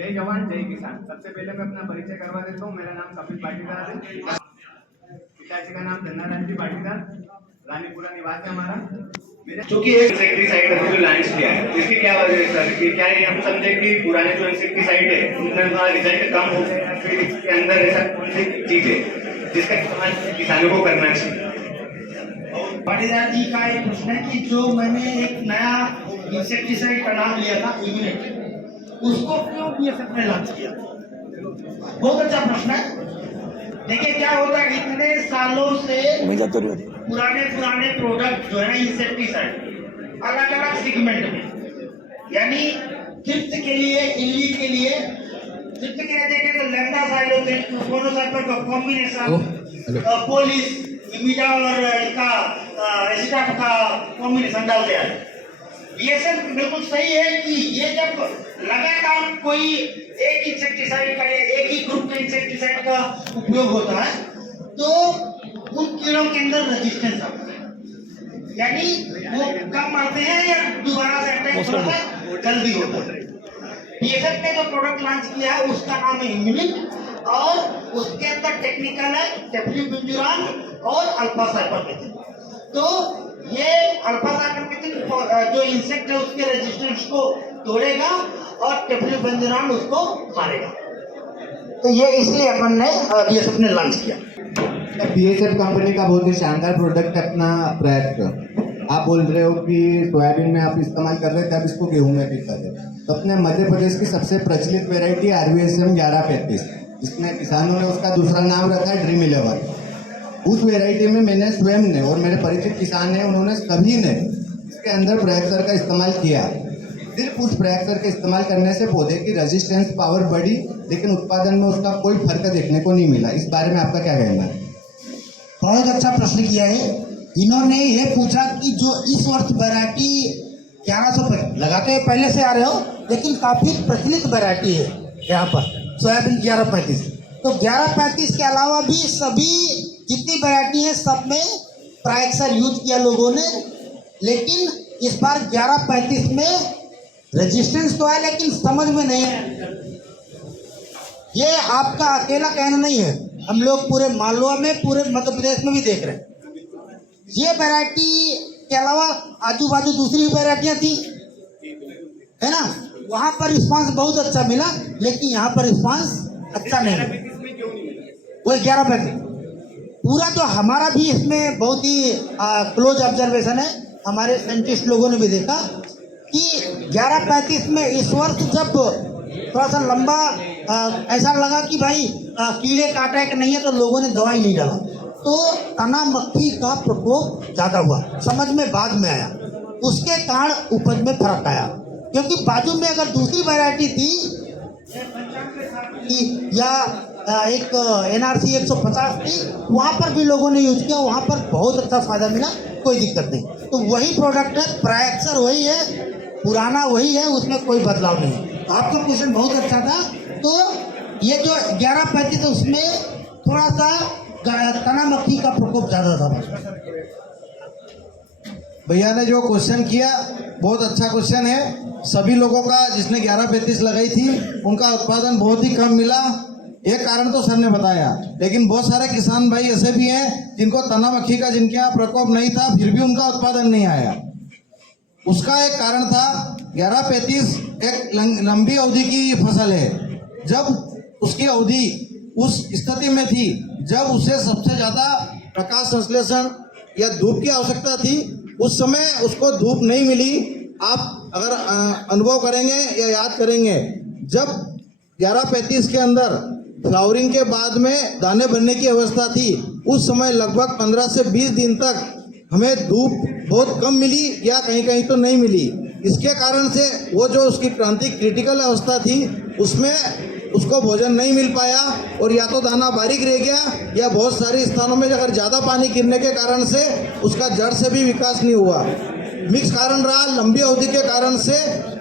जय जवान जय किसान। सबसे पहले मैं अपना परिचय करवा देता हूँ। मेरा नाम कपिल पाटीदार है। पिताजी का नाम धन्नाराम जी पाटीदार, रानीपुरा निवास है हमारा। क्योंकि एक इंसेक्टिसाइड जो लॉन्च किया है, इसकी क्या वजह है सर? कि क्या ये हम समझे कि पुराने जो इंसेक्टिसाइड है उनका रिजल्ट कम हो गया, फिर इसके अंदर ऐसा कौन सी चीज है जिसका इस्तेमाल किसानों को करना चाहिए? पाटीदार जी का एक प्रश्न है कि जो मैंने एक नया इंसेक्टिसाइड का नाम लिया था इम्यूनिटी, उसको क्यों बीएसएफ ने लॉन्च किया? बहुत अच्छा प्रश्न है। देखिए क्या होता है, इतने सालों से पुराने प्रोडक्ट जो है ना इंसेक्टिसाइड अलग अलग सेगमेंट में, यानी थ्रिप्स के लिए, इल्ली के लिए, थ्रिप्स के लिए देखें तो लैम्डा साइलोसिन मोनोसाइपर का कॉम्बिनेशन, पोलिस इमिडा और इसका एसिटाफ का कॉम्बिनेशन डालते हैं। ये सब बिल्कुल सही है कि ये जब लगातार कोई एक इंसेक्टिसाइड का, एक ही ग्रुप के इंसेक्टिसाइड का उपयोग होता है तो उन कीड़ों के अंदर रेजिस्टेंस आता है, यानी वो कम आते हैं या दोबारा से अटैक थोड़ा सा जल्दी होता है। बीएसएफ ने जो प्रोडक्ट लॉन्च किया है उसका नाम है इम्यूनिट, और उसके अंदर टेक्निकल है टेफ्लुपिंजुरान और अल्फा साइपरमेथ्रिन। तो ये अल्फा साइपरमेथ्रिन जो इंसेक्ट है उसके रेजिस्टेंस को तोड़ेगा और टेफ्लुपिंजुरान उसको मारेगा। तो ये इसलिए अपन ने बीएसएफ ने लॉन्च किया। बीएसएफ कंपनी का बहुत ही शानदार प्रोडक्ट है अपना प्रैक्ट। आप बोल रहे हो कि सोयाबीन में आप इस्तेमाल कर रहे थे, अब इसको गेहूं में भी कर रहे हो। तो अपने मध्य प्रदेश की सबसे प्रचलित वेराइटी RVSM 1135, जिसमें किसानों ने उसका दूसरा नाम रखा है ड्रीम 11। उस वेराइटी में मैंने स्वयं ने और मेरे परिचित किसान हैं, उन्होंने सभी ने इसके अंदर प्रैक्टर का इस्तेमाल किया। सिर्फ उस प्रैक्टर के इस्तेमाल करने से पौधे की रेजिस्टेंस पावर बढ़ी, लेकिन उत्पादन में उसका कोई फर्क देखने को नहीं मिला। इस बारे में आपका क्या कहना है? बहुत अच्छा प्रश्न किया है। इन्होंने ये पूछा कि जो इस वर्ष वैरायटी 1100 लगाते हुए पहले से आ रहे हो, लेकिन काफी प्रचलित वैरायटी है यहाँ पर सोयाबीन 1135। तो 1135 के अलावा भी सभी जितनी वैरायटी है सब में प्राइक्सर यूज किया लोगों ने, लेकिन इस बार 1135 में रेजिस्टेंस तो है लेकिन समझ में नहीं है। ये आपका अकेला कहना नहीं है, हम लोग पूरे मालवा में, पूरे मध्य प्रदेश में भी देख रहे हैं। ये वैरायटी के अलावा आजू बाजू दूसरी वैरायटियां थी, है ना, वहां पर रिस्पांस बहुत अच्छा मिला, लेकिन यहाँ पर रिस्पांस अच्छा नहीं मिला। वो 1135 पूरा तो हमारा भी इसमें बहुत ही क्लोज ऑब्जर्वेशन है। हमारे साइंटिस्ट लोगों ने भी देखा कि 1135 में इस वर्ष जब थोड़ा सा लंबा ऐसा लगा कि भाई कीड़े काटा कि नहीं है, तो लोगों ने दवाई नहीं डाला, तो तना मक्खी का प्रकोप ज़्यादा हुआ, समझ में बाद में आया। उसके कारण उपज में फर्क आया, क्योंकि बाजू में अगर दूसरी वैरायटी थी या एक NRC 150 थी, वहाँ पर भी लोगों ने यूज किया, वहाँ पर बहुत अच्छा फायदा मिला, कोई दिक्कत नहीं। तो वही प्रोडक्ट है, प्राइक्सर वही है, पुराना वही है, उसमें कोई बदलाव नहीं। आपका क्वेश्चन बहुत अच्छा था। तो ये जो 1135 है उसमें थोड़ा सा तना मक्खी का प्रकोप ज़्यादा था। भैया ने जो क्वेश्चन किया बहुत अच्छा क्वेश्चन है। सभी लोगों का जिसने 1135 लगाई थी उनका उत्पादन बहुत ही कम मिला। एक कारण तो सर ने बताया, लेकिन बहुत सारे किसान भाई ऐसे भी हैं जिनको तना मक्खी का, जिनके यहाँ प्रकोप नहीं था, फिर भी उनका उत्पादन नहीं आया। उसका एक कारण था 1135 एक लंबी अवधि की फसल है। जब उसकी अवधि उस स्थिति में थी जब उसे सबसे ज़्यादा प्रकाश संश्लेषण या धूप की आवश्यकता थी, उस समय उसको धूप नहीं मिली। आप अगर अनुभव करेंगे या याद करेंगे, जब 1135 के अंदर फ्लावरिंग के बाद में दाने बनने की अवस्था थी, उस समय लगभग 15 से 20 दिन तक हमें धूप बहुत कम मिली या कहीं कहीं तो नहीं मिली। इसके कारण से वो जो उसकी क्रांति क्रिटिकल अवस्था थी उसमें उसको भोजन नहीं मिल पाया, और या तो दाना बारीक रह गया या बहुत सारे स्थानों में अगर ज़्यादा पानी गिरने के कारण से उसका जड़ से भी विकास नहीं हुआ। मिक्स कारण रहा, लंबी अवधि के कारण से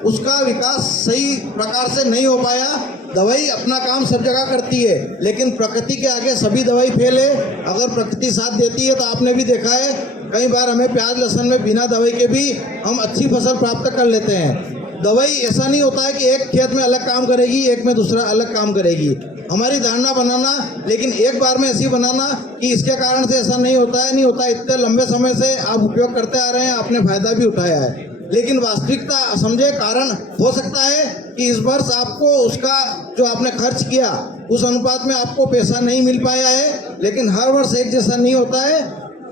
उसका विकास सही प्रकार से नहीं हो पाया। दवाई अपना काम सब जगह करती है, लेकिन प्रकृति के आगे सभी दवाई फेल है। अगर प्रकृति साथ देती है तो आपने भी देखा है, कई बार हमें प्याज लहसुन में बिना दवाई के भी हम अच्छी फसल प्राप्त कर लेते हैं। दवाई ऐसा नहीं होता है कि एक खेत में अलग काम करेगी, एक में दूसरा अलग काम करेगी। हमारी धारणा बनाना, लेकिन एक बार में ऐसी बनाना कि इसके कारण से ऐसा नहीं होता है, नहीं होता है। इतने लंबे समय से आप उपयोग करते आ रहे हैं, आपने फायदा भी उठाया है, लेकिन वास्तविकता समझे कारण हो सकता है कि इस वर्ष आपको उसका जो आपने खर्च किया उस अनुपात में आपको पैसा नहीं मिल पाया है, लेकिन हर वर्ष एक जैसा नहीं होता है।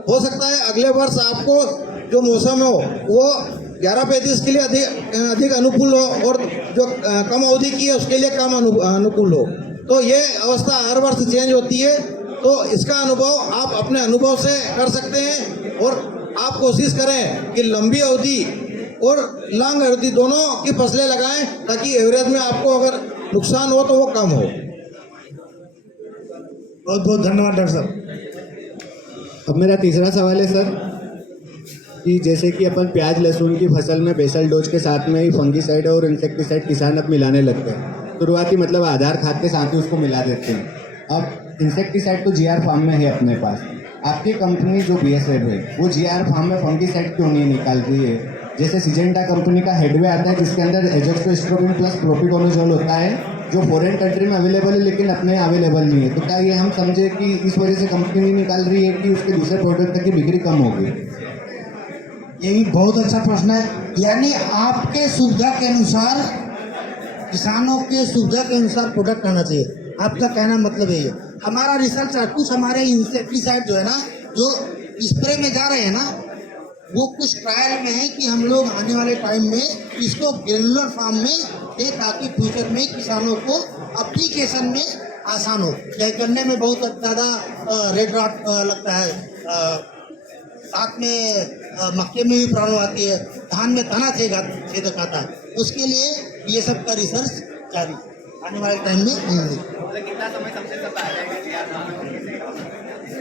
हो सकता है अगले वर्ष आपको जो मौसम हो वो 11-35 के लिए अधिक अनुकूल हो और जो कम अवधि की है उसके लिए कम अनुकूल हो। तो ये अवस्था हर वर्ष चेंज होती है, तो इसका अनुभव आप अपने अनुभव से कर सकते हैं और आप कोशिश करें कि लंबी अवधि और लॉन्ग अवधि दोनों की फसलें लगाएं, ताकि एवरेज में आपको अगर नुकसान हो तो वो कम हो। बहुत बहुत धन्यवाद डॉक्टर साहब। अब मेरा तीसरा सवाल है सर कि जैसे कि अपन प्याज लहसुन की फसल में बेसल डोज के साथ में ही फंगीसाइड और इंसेक्टिसाइड किसान अब मिलाने लगते हैं। शुरुआती मतलब आधार खाद के साथ ही उसको मिला देते हैं। अब इंसेक्टिसाइड तो जीआर फार्म में है अपने पास, आपकी कंपनी जो बीएसएफ है वो जीआर फार्म में फंगीसाइड क्यों नहीं निकाल रही है? जैसे सिजेंटा कंपनी का हेडवे आता है जिसके अंदर एजोक्सिस्ट्रोबिन प्लस प्रोपिकोनोजोल होता है, जो फॉरेन कंट्री में अवेलेबल है लेकिन अपने यहाँ अवेलेबल नहीं है। तो क्या ये हम समझे कि इस वजह से कंपनी नहीं निकाल रही है कि उसके दूसरे प्रोडक्ट की बिक्री कम होगी? ये भी बहुत अच्छा प्रश्न है। यानी आपके सुविधा के अनुसार, किसानों के सुविधा के अनुसार प्रोडक्ट आना चाहिए, आपका कहना मतलब है ये। हमारा रिसर्च कुछ हमारे इंसेक्टिसाइड जो है ना, जो स्प्रे में जा रहे हैं ना, वो कुछ ट्रायल में है कि हम लोग आने वाले टाइम में इसको ग्रेनुलर फॉर्म में दे, ताकि फ्यूचर में किसानों को एप्लीकेशन में आसान हो। यह करने में बहुत ज़्यादा रेड रॉट लगता है, साथ में मक्के में भी प्रॉब्लम आती है, धान में तना छेदक आता है। उसके लिए ये सब का रिसर्च जारी आने वाले टाइम में कितना समय सबसे सब आ जाएगा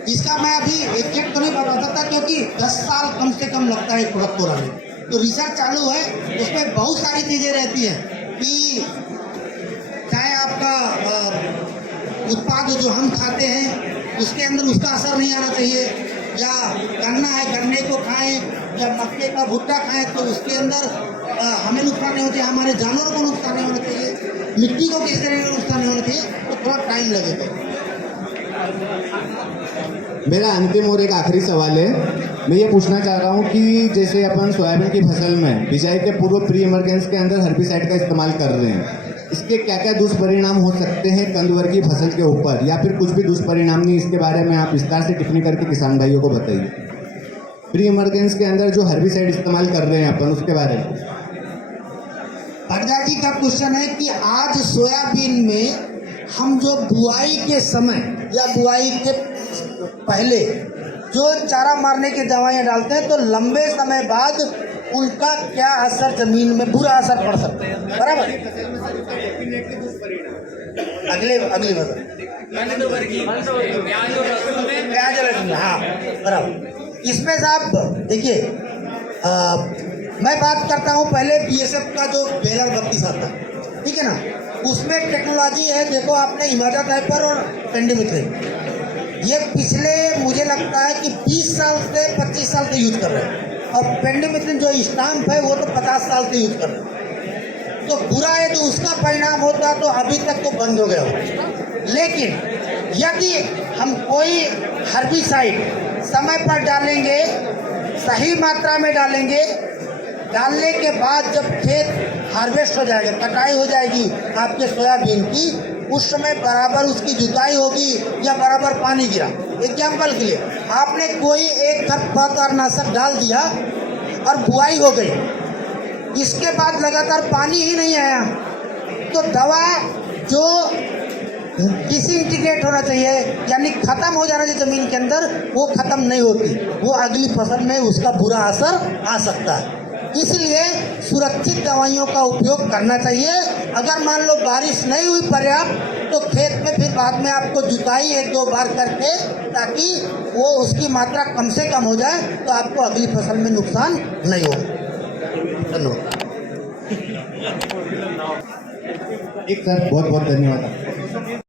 इसका मैं अभी एग्जैक्ट तो नहीं बता सकता, क्योंकि 10 साल कम से कम लगता है प्रोडक्ट को लाने। तो रिसर्च चालू है, उसमें बहुत सारी चीज़ें रहती हैं कि चाहे आपका उत्पाद जो हम खाते हैं उसके अंदर उसका असर नहीं आना चाहिए, या गन्ना है गन्ने को खाएं, या मक्के का भुट्टा खाएं तो उसके अंदर हमें नुकसान नहीं होता, हमारे जानवरों को नुकसान नहीं होना चाहिए, मिट्टी को किस तरह का नुकसान नहीं होना चाहिए। तो थोड़ा टाइम लगेगा। मेरा अंतिम और एक आखिरी सवाल है। मैं ये पूछना चाह रहा हूँ कि जैसे अपन सोयाबीन की फसल में बिजाई के पूर्व प्री इमरजेंस के अंदर हर्बिसाइड का इस्तेमाल कर रहे हैं, इसके क्या क्या दुष्परिणाम हो सकते हैं कंदवर की फसल के ऊपर, या फिर कुछ भी दुष्परिणाम नहीं, इसके बारे में आप विस्तार से टिप्पणी करके किसान भाइयों को बताइए। प्री इमरजेंस के अंदर जो हर्बिसाइड इस्तेमाल कर रहे हैं अपन, उसके बारे में। भटजा जी का क्वेश्चन है कि आज सोयाबीन में हम जो बुआई के समय या बुआई के पहले जो चारा मारने की दवाइयाँ डालते हैं, तो लंबे समय बाद उनका क्या असर जमीन में बुरा असर पड़ सकता है, बराबर। अगली फसल प्याज लहसुन, हाँ बराबर। इसमें साहब देखिए, मैं बात करता हूँ पहले बीएसएफ का जो बेलर 32 आता है, ठीक है ना, उसमें टेक्नोलॉजी है। देखो आपने इमाजत हाइपर और पेंडिमिथ्रिन, ये पिछले मुझे लगता है कि 20 साल से 25 साल से यूज कर रहे हैं, और पेंडिमिथ्रिन जो स्टाम्प है वो तो 50 साल से यूज कर रहे हैं। तो बुरा है तो उसका परिणाम होता तो अभी तक तो बंद हो गया हो। लेकिन यदि हम कोई हर्बिसाइड समय पर डालेंगे, सही मात्रा में डालेंगे, डालने के बाद जब खेत हार्वेस्ट हो जाएगा, कटाई हो जाएगी आपके सोयाबीन की, उस समय बराबर उसकी जुताई होगी या बराबर पानी गिरा। एग्जाम्पल के लिए आपने कोई एक खरपतवारनाशक डाल दिया और बुआई हो गई, इसके बाद लगातार पानी ही नहीं आया, तो दवा जो डिसइंटीग्रेट होना चाहिए, यानी खत्म हो जाना चाहिए जमीन के अंदर, वो खत्म नहीं होती, वो अगली फसल में उसका बुरा असर आ सकता है। इसलिए सुरक्षित दवाइयों का उपयोग करना चाहिए। अगर मान लो बारिश नहीं हुई पर्याप्त, तो खेत में फिर बाद में आपको जुताई 1-2 बार करके, ताकि वो उसकी मात्रा कम से कम हो जाए, तो आपको अगली फसल में नुकसान नहीं हो। धन्यवाद। एक सर बहुत बहुत धन्यवाद।